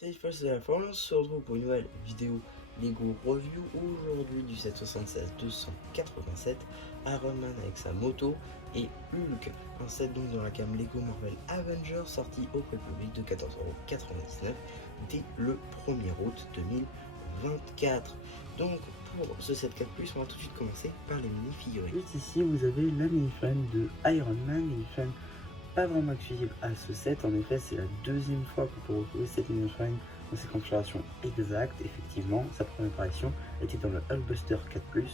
Salut Paul, c'est la France, on se retrouve pour une nouvelle vidéo Lego Review. Aujourd'hui du 776 287, Iron Man avec sa moto et Hulk, un set donc dans la gamme Lego Marvel Avengers sorti au prix public de 14,99€ dès le 1er août 2024. Donc pour ce set 4+, on va tout de suite commencer par les mini-figurines. Juste ici, vous avez la mini-frame de Iron Man, mini-frame pas vraiment exclusive à ce set. En effet, c'est la deuxième fois qu'on peut retrouver cette mini-frame dans ses configurations exactes. Effectivement, sa première apparition était dans le Hulkbuster 4+,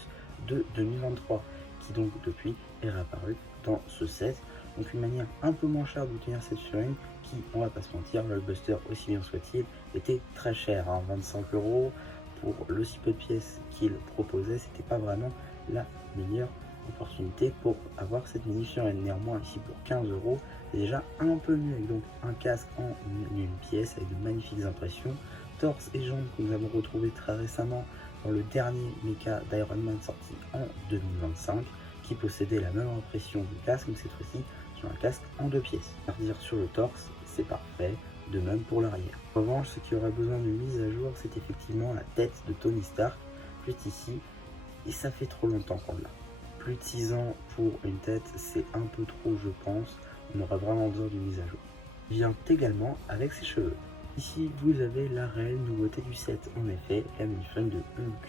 de 2023, qui donc depuis est réapparu dans ce set. Donc une manière un peu moins chère d'obtenir cette figurine qui, on va pas se mentir, le Hulkbuster, aussi bien soit-il, était très cher, 25€ pour le si peu de pièces qu'il proposait. C'était pas vraiment la meilleure opportunité pour avoir cette mini figurine. Néanmoins, ici pour 15€, c'est déjà un peu mieux, avec donc un casque en une pièce avec de magnifiques impressions, torse et jambes que nous avons retrouvé très récemment dans le dernier mecha d'Iron Man sorti en 2025, qui possédait la même impression du casque, mais cette fois-ci sur un casque en deux pièces. C'est-à-dire sur le torse, c'est parfait, de même pour l'arrière. En revanche, ce qui aurait besoin d'une mise à jour, c'est effectivement la tête de Tony Stark, juste ici, et ça fait trop longtemps qu'on l'a. Plus de 6 ans pour une tête, c'est un peu trop, je pense. On aurait vraiment besoin d'une mise à jour. Il vient également avec ses cheveux. Ici, vous avez la réelle nouveauté du set, en effet, la mini-frame de Hulk.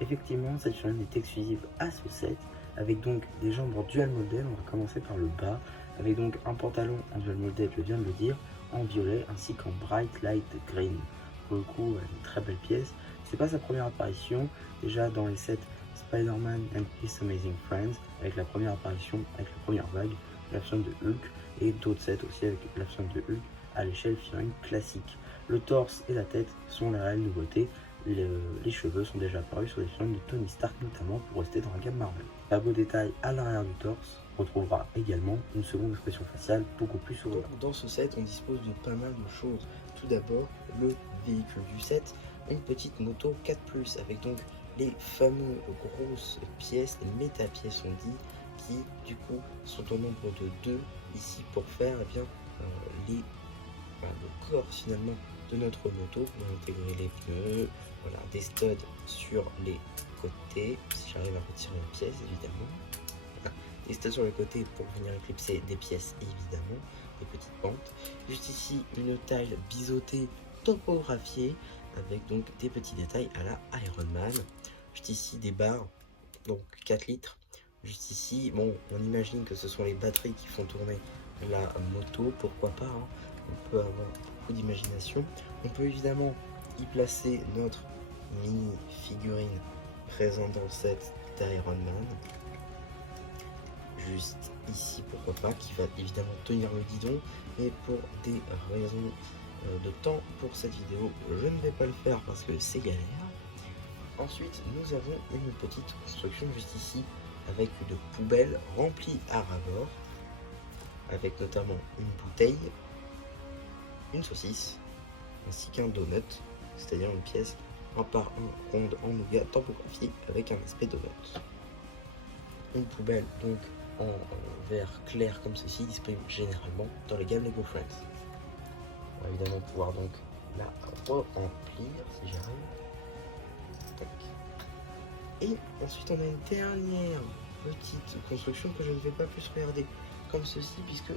Effectivement, cette figurine est exclusive à ce set, avec donc des jambes en dual model. On va commencer par le bas, avec donc un pantalon en dual model, je viens de le dire, en violet, ainsi qu'en bright light green. Pour le coup, une très belle pièce. C'est pas sa première apparition, déjà dans les sets Spider-Man and His Amazing Friends, avec la première apparition, avec la première vague, la figurine de Hulk, et d'autres sets aussi avec la figurine de Hulk à l'échelle figurine classique. Le torse et la tête sont la réelle nouveauté. Les cheveux sont déjà apparus sur les figurines de Tony Stark, notamment pour rester dans la gamme Marvel. Un beau détail à l'arrière du torse retrouvera également une seconde expression faciale beaucoup plus souriante. Dans ce set, on dispose de pas mal de choses. Tout d'abord, le véhicule du set, une petite moto 4+, avec donc les fameux grosses pièces, les méta-pièces on dit, qui du coup sont au nombre de 2 ici pour faire le corps finalement de notre moto. On va intégrer les pneus, voilà, des studs sur les côtés, si j'arrive à retirer une pièce évidemment. Voilà. Des studs sur les côtés pour venir éclipser des pièces évidemment, des petites pentes. Juste ici une taille biseautée topographiée avec donc des petits détails à la Iron Man. Juste ici des barres, donc 4 litres. Juste ici, bon, on imagine que ce sont les batteries qui font tourner la moto, pourquoi pas, hein. On peut avoir beaucoup d'imagination. On peut évidemment y placer notre mini figurine présente dans le set d'Iron Man. Juste ici, pourquoi pas, qui va évidemment tenir le guidon, mais pour des raisons de temps pour cette vidéo, je ne vais pas le faire parce que c'est galère. Ensuite, nous avons une petite construction juste ici avec une poubelle remplie à ras-bord, avec notamment une bouteille, une saucisse, ainsi qu'un donut, c'est-à-dire une pièce 1 par 1 ronde en nougat tampographiée avec un aspect donut. Une poubelle donc en verre clair comme ceci, disponible généralement dans les gammes Lego Friends. On va évidemment pouvoir donc la remplir si j'arrive. Et ensuite on a une dernière petite construction que je ne vais pas plus regarder comme ceci, puisque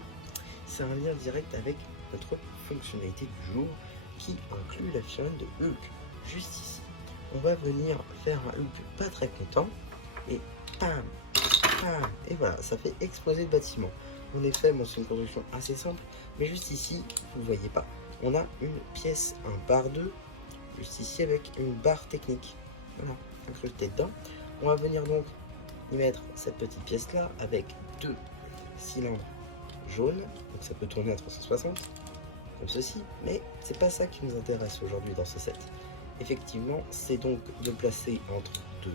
c'est un lien direct avec notre fonctionnalité du jour qui inclut la figurine de Hulk. Juste ici, on va venir faire un Hulk pas très content et pam, pam, et voilà, ça fait exploser le bâtiment. En effet, bon, c'est une construction assez simple, mais juste ici, vous ne voyez pas, on a une pièce, un bar 2, juste ici avec une barre technique. Voilà, incrustée dedans. On va venir donc y mettre cette petite pièce là avec 2 cylindres jaunes, donc ça peut tourner à 360 comme ceci, mais c'est pas ça qui nous intéresse aujourd'hui dans ce set. Effectivement, c'est donc de placer entre deux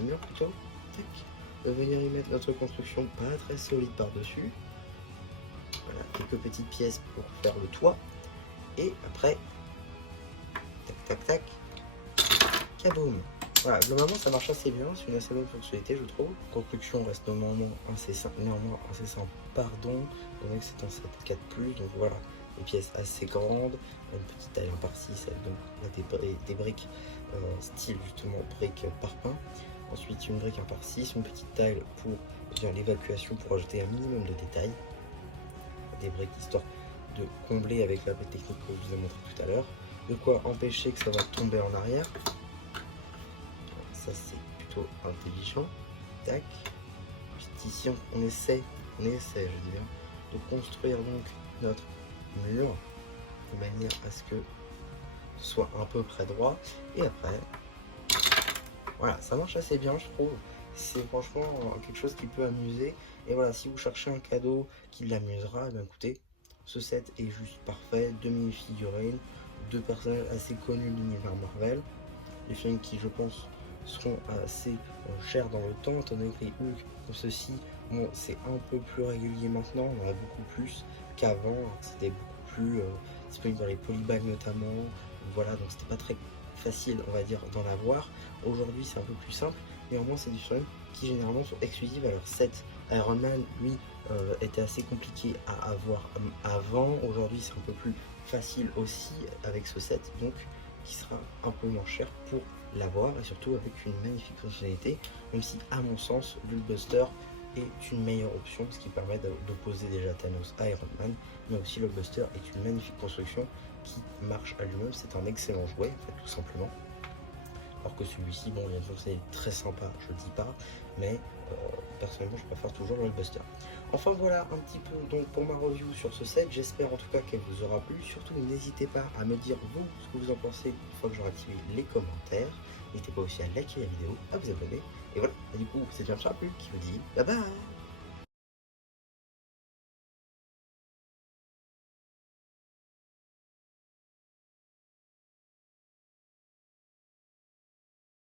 murs plutôt, tac, de venir y mettre notre construction pas très solide par dessus, voilà, quelques petites pièces pour faire le toit, et après tac tac tac, kaboum. Voilà, globalement ça marche assez bien, c'est une assez bonne fonctionnalité je trouve. La construction reste néanmoins assez simple, pardon, donc c'est un set 4+, donc voilà, une pièce assez grande, une petite taille 1 par 6 avec donc là, des briques style justement briques parpaing. Ensuite une brique 1 par 6, une petite taille pour faire l'évacuation pour ajouter un minimum de détails. Des briques histoire de combler avec la technique que je vous ai montré tout à l'heure. De quoi empêcher que ça va tomber en arrière. Ça c'est plutôt intelligent. Tac. Juste ici on essaie, je dis bien, de construire donc notre mur de manière à ce que ce soit à peu près droit. Et après, voilà, ça marche assez bien je trouve. C'est franchement quelque chose qui peut amuser. Et voilà, si vous cherchez un cadeau qui l'amusera, ben écoutez, ce set est juste parfait. 2 mini-figurines, 2 personnages assez connus de l'univers Marvel. Les films qui, je pense, seront assez chers dans le temps, étant donné que les Hulk, comme ceci, bon, c'est un peu plus régulier maintenant, on en a beaucoup plus qu'avant. C'était beaucoup plus disponible dans les polybags notamment. Voilà, donc c'était pas très facile, on va dire, d'en avoir. Aujourd'hui, c'est un peu plus simple. Néanmoins, c'est des films qui généralement sont exclusifs à leur set. Iron Man, lui, était assez compliqué à avoir avant. Aujourd'hui, c'est un peu plus facile aussi avec ce set, donc qui sera un peu moins cher pour l'avoir et surtout avec une magnifique fonctionnalité, même si à mon sens, Hulkbuster est une meilleure option, ce qui permet d'opposer déjà Thanos à Iron Man, mais aussi Hulkbuster est une magnifique construction qui marche à lui-même. C'est un excellent jouet, en fait, tout simplement. Alors que celui-ci, bon, bien sûr, c'est très sympa, je le dis pas, mais personnellement, je préfère toujours le Hulkbuster. Enfin voilà un petit peu donc pour ma review sur ce set. J'espère en tout cas qu'elle vous aura plu. Surtout, n'hésitez pas à me dire vous ce que vous en pensez une fois que j'aurai activé les commentaires. N'hésitez pas aussi à liker la vidéo, à vous abonner. Et voilà, et du coup, c'est bien Charles qui vous dit bye bye.